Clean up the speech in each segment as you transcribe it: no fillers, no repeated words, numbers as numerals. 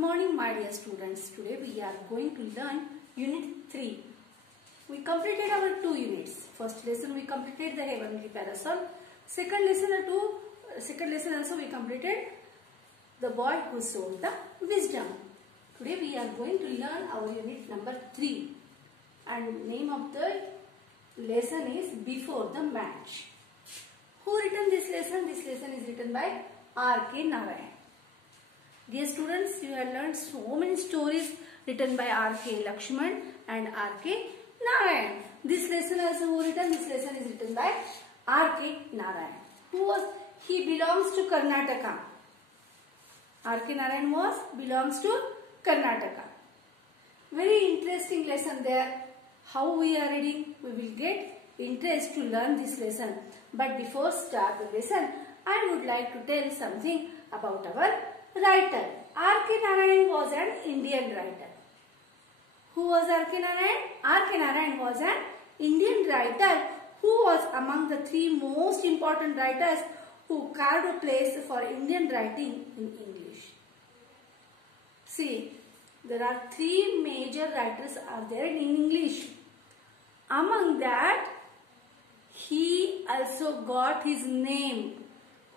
morning, my dear students. Today we are going to learn Unit 3. We completed our 2 units. First lesson we completed the heavenly parasol. Second lesson also we completed the boy who sold the wisdom. Today we are going to learn our unit number 3. And name of the lesson is Before the Match. Who written this lesson? This lesson is written by R.K. Narayan. Dear students, you have learned so many stories written by R.K. Lakshman and R.K. Narayan. This lesson also who written? This lesson is written by R.K. Narayan. He belongs to Karnataka. R.K. Narayan belongs to Karnataka. Very interesting lesson there. How we are reading? We will get interest to learn this lesson. But before start the lesson, I would like to tell something about our writer. R.K. Narayan was an Indian writer. Who was R.K. Narayan? R.K. Narayan was an Indian writer who was among the 3 most important writers who carved a place for Indian writing in English. See, there are 3 major writers are there in English. Among that, he also got his name.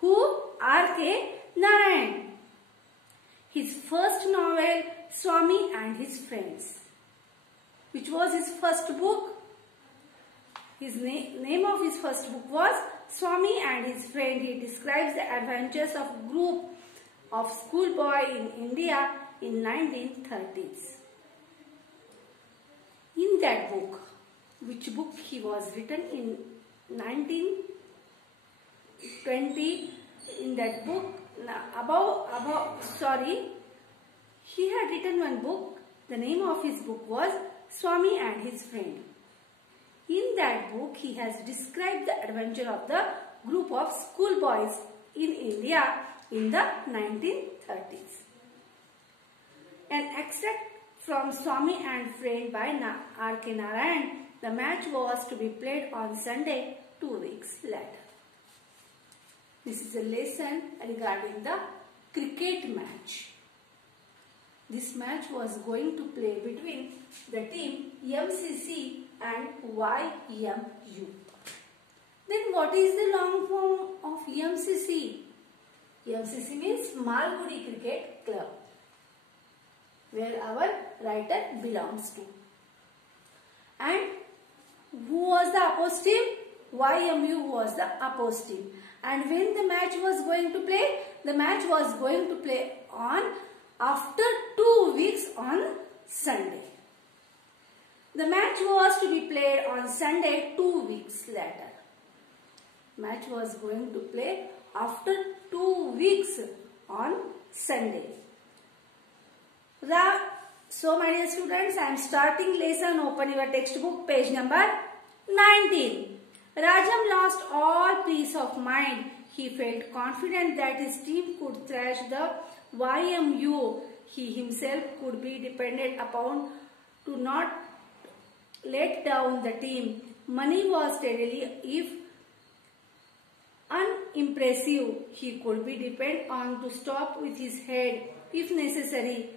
Who? R.K. Narayan. His first novel, Swami and His Friends, which was his first book. His name of his first book was Swami and His Friend. He describes the adventures of a group of schoolboys in India in 1930s. In that book, which book he was written in 1920, in that book, he had written one book. The name of his book was Swami and His Friend. In that book, he has described the adventure of the group of schoolboys in India in the 1930s. An extract from Swami and Friend by R.K. Narayan. The match was to be played on Sunday 2 weeks later. This is a lesson regarding the cricket match. This match was going to play between the team MCC and YMU. Then what is the long form of MCC? MCC means Malgudi Cricket Club, where our writer belongs to. And who was the opposed team? YMU was the opposed team. And when the match was going to play? The match was going to play on after 2 weeks on Sunday. The match was to be played on Sunday 2 weeks later. Match was going to play after 2 weeks on Sunday. So my dear students, I am starting lesson. Open your textbook, page number 19. Rajam lost all peace of mind. He felt confident that his team could thrash the YMU. He himself could be depended upon to not let down the team. Money was steadily, if unimpressive, he could be depended on to stop with his head if necessary.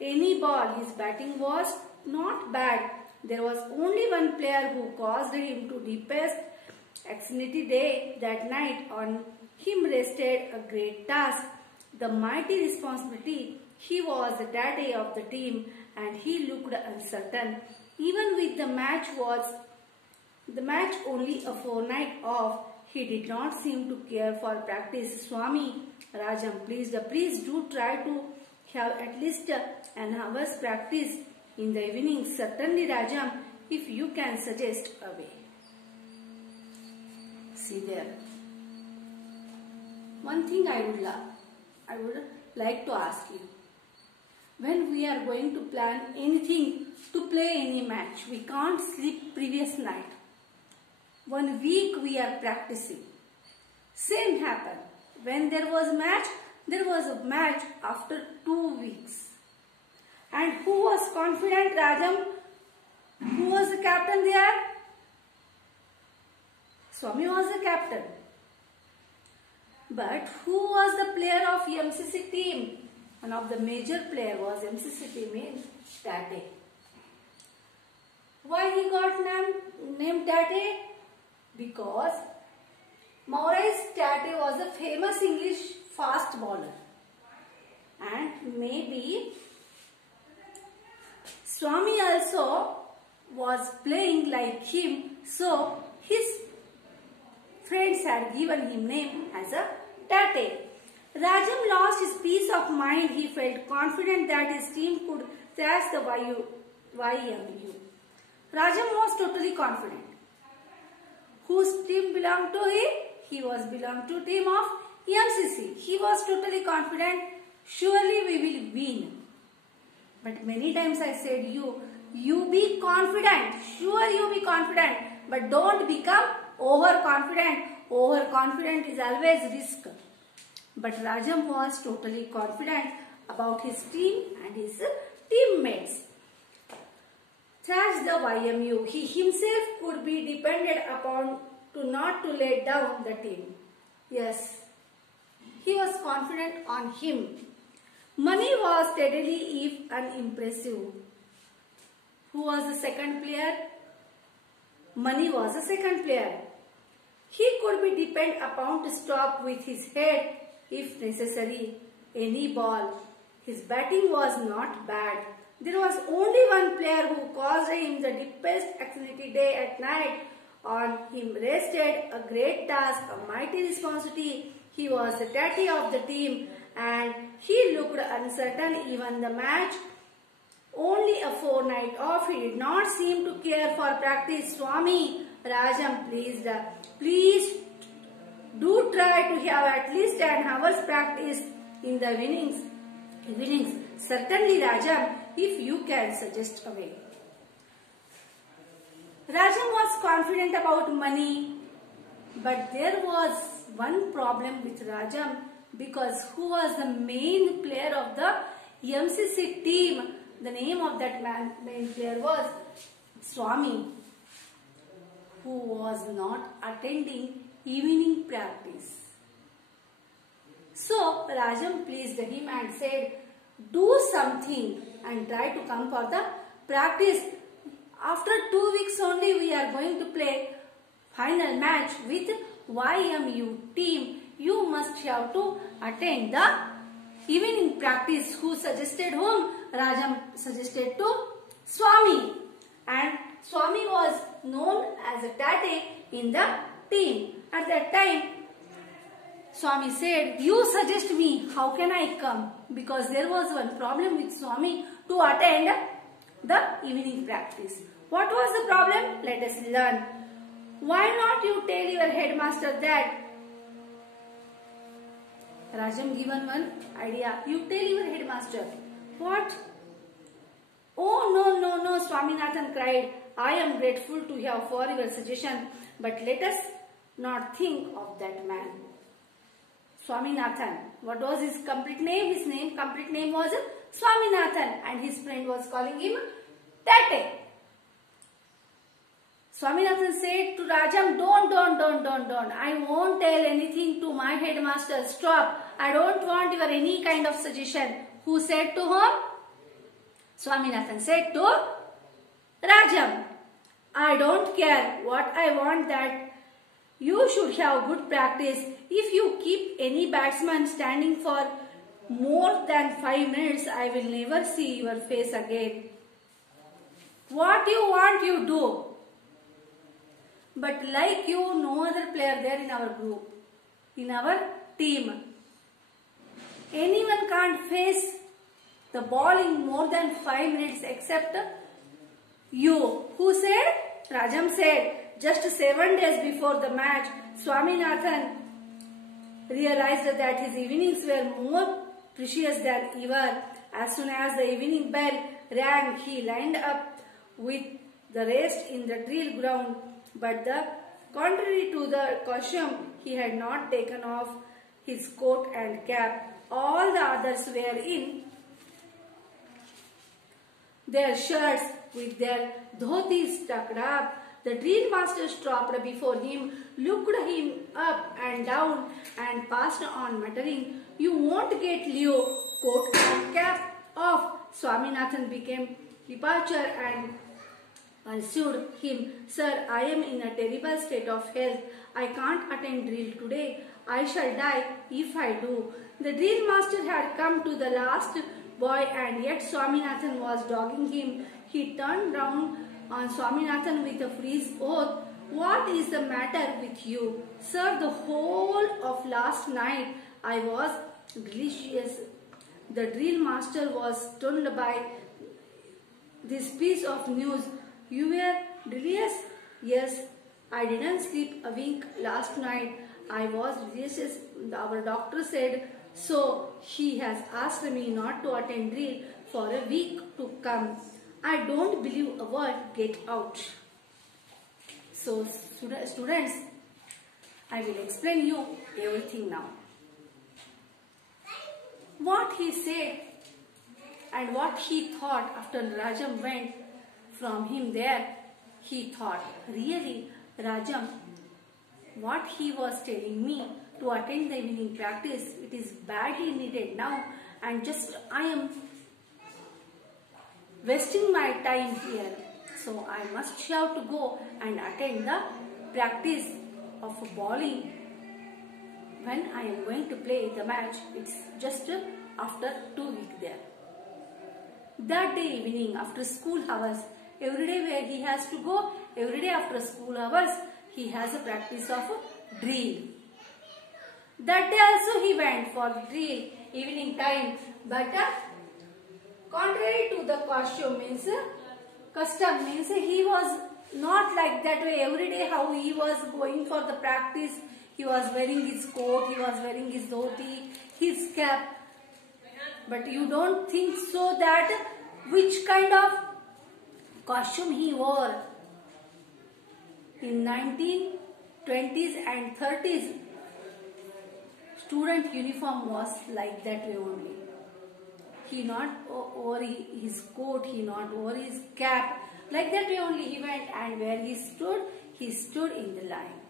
Any ball, his batting was not bad. There was only one player who caused him to deepest anxiety day. That night on him rested a great task, the mighty responsibility. He was the daddy of the team and he looked uncertain. Even with the match only a fortnight off, he did not seem to care for practice. Swami, Rajam, please do try to have at least an hour's practice in the evening. Certainly, Rajam, if you can suggest a way. See there. One thing I would like to ask you. When we are going to plan anything to play any match, we can't sleep previous night. 1 week we are practicing. Same happened. When there was a match after 2 weeks. And who was confident, Rajam? Who was the captain there? Swami was the captain. But who was the player of MCC team? one of the major player was MCC team in Tate. Why he got named Tate? Because Maurice Tate was a famous English fast bowler, and maybe Swami also was playing like him, so his friends had given him name as a Tate. Rajam lost his peace of mind. He felt confident that his team could thrash the YMU. Rajam was totally confident. Whose team belonged to him? He was belonged to team of MCC. He was totally confident. Surely we will win. But many times I said you be confident. Sure you be confident. But don't become overconfident. Overconfident is always risk. But Rajam was totally confident about his team and his teammates. Thrash the YMU. He himself could be depended upon to not to let down the team. Yes, he was confident on him. Mani was steadily if unimpressive. Who was the second player? Mani was the second player. He could be depended upon to stop with his head if necessary any ball. His batting was not bad. There was only one player who caused him the deepest anxiety day and night. On him rested a great task, a mighty responsibility. He was the daddy of the team and he looked uncertain even the match. Only a fortnight off, he did not seem to care for practice. Swami, Rajam, please do try to have at least an hour's practice in the evenings. Certainly, Rajam, if you can suggest a way. Rajam was confident about money, but there was one problem with Rajam because who was the main player of the MCC team? The name of that main player was Swami, who was not attending evening practice. So Rajam pleased him and said, do something and try to come for the practice. After 2 weeks only we are going to play final match with YMU team. You must have to attend the evening practice. Who suggested whom? Rajam suggested to Swami. And Swami was known as a Tate in the team. At that time, Swami said, you suggest me, how can I come? Because there was one problem with Swami to attend the evening practice. What was the problem? Let us learn. Why not you tell your headmaster that? Rajam given one idea. You tell your headmaster. What? Oh, no, Swaminathan cried. I am grateful to have for your suggestion, but let us not think of that man. Swaminathan. What was his complete name? His complete name was Swaminathan and his friend was calling him Tate. Swaminathan said to Rajam, don't. I won't tell anything to my headmaster. Stop. I don't want your any kind of suggestion. Who said to whom? Swaminathan said to Rajam. I don't care. What I want that you should have good practice. If you keep any batsman standing for more than 5 minutes, I will never see your face again. What you want, you do. But like you, no other player there in our group, in our team. Anyone can't face the ball in more than 5 minutes except you. Who said? Rajam said. Just 7 days before the match, Swaminathan realized that his evenings were more precious than ever. As soon as the evening bell rang, he lined up with the rest in the drill ground. But contrary to the custom, he had not taken off his coat and cap. All the others were in their shirts with their dhotis tucked up. The drill master stopped before him, looked him up and down and passed on muttering, you won't get Leo coat and Swaminathan became departure and pursued him. Sir, I am in a terrible state of health. I can't attend drill today. I shall die if I do. The drill master had come to the last boy and yet Swaminathan was dogging him. He turned round on Swaminathan with a fierce oath. What is the matter with you? Sir, the whole of last night I was delirious. The drill master was stunned by this piece of news. You were delirious? Yes, I didn't sleep a wink last night. I was delirious. Our doctor said so. He has asked me not to attend drill for a week to come. I don't believe a word. Get out. So students, I will explain you everything now. What he said and what he thought after Rajam went from him there, he thought, really Rajam, what he was telling me to attend the evening practice, it is badly needed now and just I am wasting my time here. So I must have to go and attend the practice of bowling when I am going to play the match. It's just after 2 weeks there. That day evening after school hours, every day where he has to go, every day after school hours, he has a practice of drill. That day also he went for drill evening time, but contrary to the custom means he was not like that way every day how he was going for the practice. He was wearing his coat, he was wearing his dhoti, his cap. But you don't think so that which kind of costume he wore. In 1920s and 30s, student uniform was like that way only. He not wore his coat, he not wore his cap. Like that way only he went, and where he stood in the line.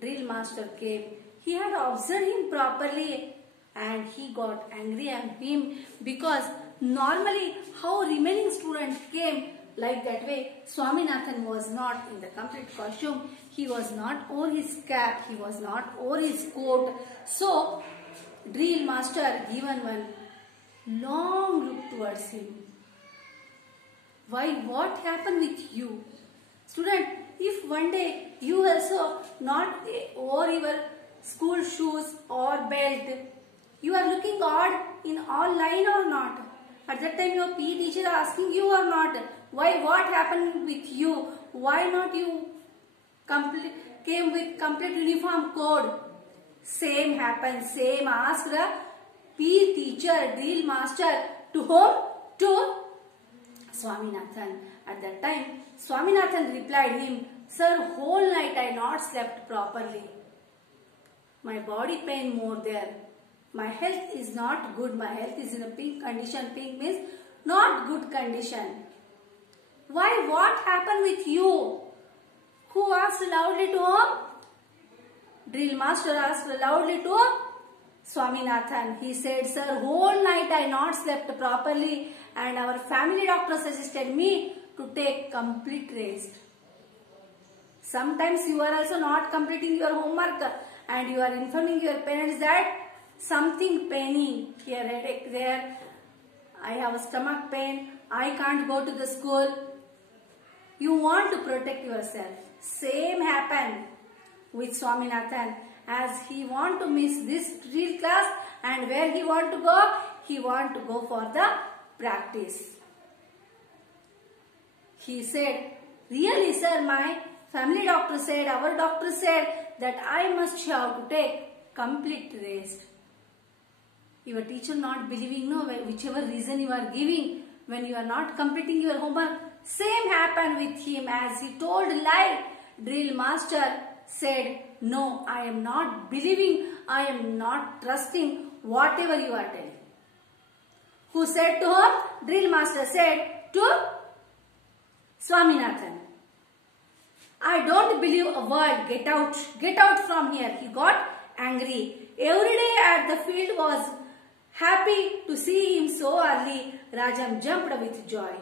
Drill master came. He had observed him properly and he got angry at him because normally how remaining students came like that way. Swaminathan was not in the complete costume. He was not wore his cap. He was not wore his coat. So drill master given one long look towards him. Why? What happened with you? Student, if one day you also not wore your school shoes or belt, you are looking odd in all line or not? At that time your PE teacher asking you or not? Why? What happened with you? Why not you came with complete uniform code? Same happened. Same asked the PE teacher, drill master to whom? To Swaminathan. At that time, Swaminathan replied him, Sir, whole night I not slept properly. My body pain more there. My health is not good. My health is in a pink condition. Pink means not good condition. Why? What happened with you? Who asked loudly to whom? Drill master asked loudly to Swaminathan. He said, Sir, whole night I not slept properly and our family doctor suggested me to take complete rest. Sometimes you are also not completing your homework and you are informing your parents that something paining here, headache there, I have a stomach pain, I can't go to the school. You want to protect yourself. Same happened with Swaminathan, as he want to miss this drill class and where he want to go? He want to go for the practice. He said, really sir, my family doctor said, our doctor said that I must have to take complete rest. Your teacher not believing, no, whichever reason you are giving when you are not completing your homework. Same happened with him, as he told lie. Drill master said, no, I am not believing, I am not trusting whatever you are telling. Who said to whom? Drill master said to Swaminathan. I don't believe a word, get out from here. He got angry. Every day at the field was happy to see him so early, Rajam jumped with joy.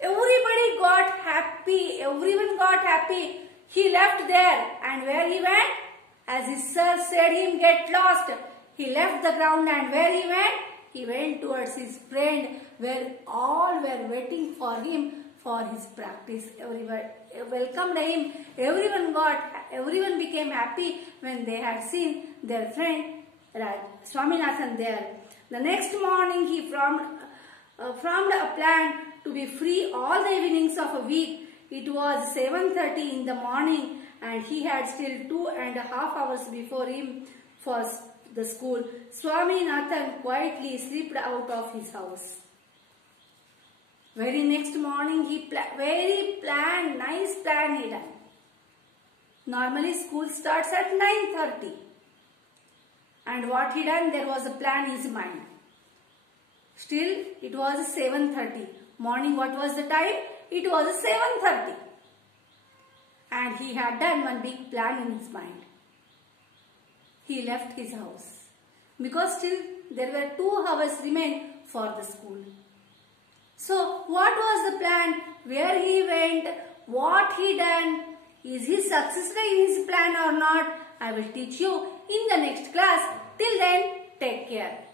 Everybody got happy. Everyone got happy. He left there, and where he went? As his sir said him, get lost. He left the ground, and where he went? He went towards his friend, where all were waiting for him for his practice. Everyone welcomed him. Everyone became happy when they had seen their friend Swaminathan there. The next morning, he formed a plan to be free all the evenings of a week. It was 7:30 in the morning, and he had still 2.5 hours before him for the school. Swaminathan quietly slipped out of his house. Very next morning, nice plan he done. Normally, school starts at 9:30. And what he done, there was a plan in his mind. Still, it was 7:30. Morning, what was the time? It was 7:30. And he had done one big plan in his mind. He left his house. Because still, there were 2 hours remain for the school. So, what was the plan? Where he went? What he done? Is he successful in his plan or not? I will teach you in the next class. Till then, take care.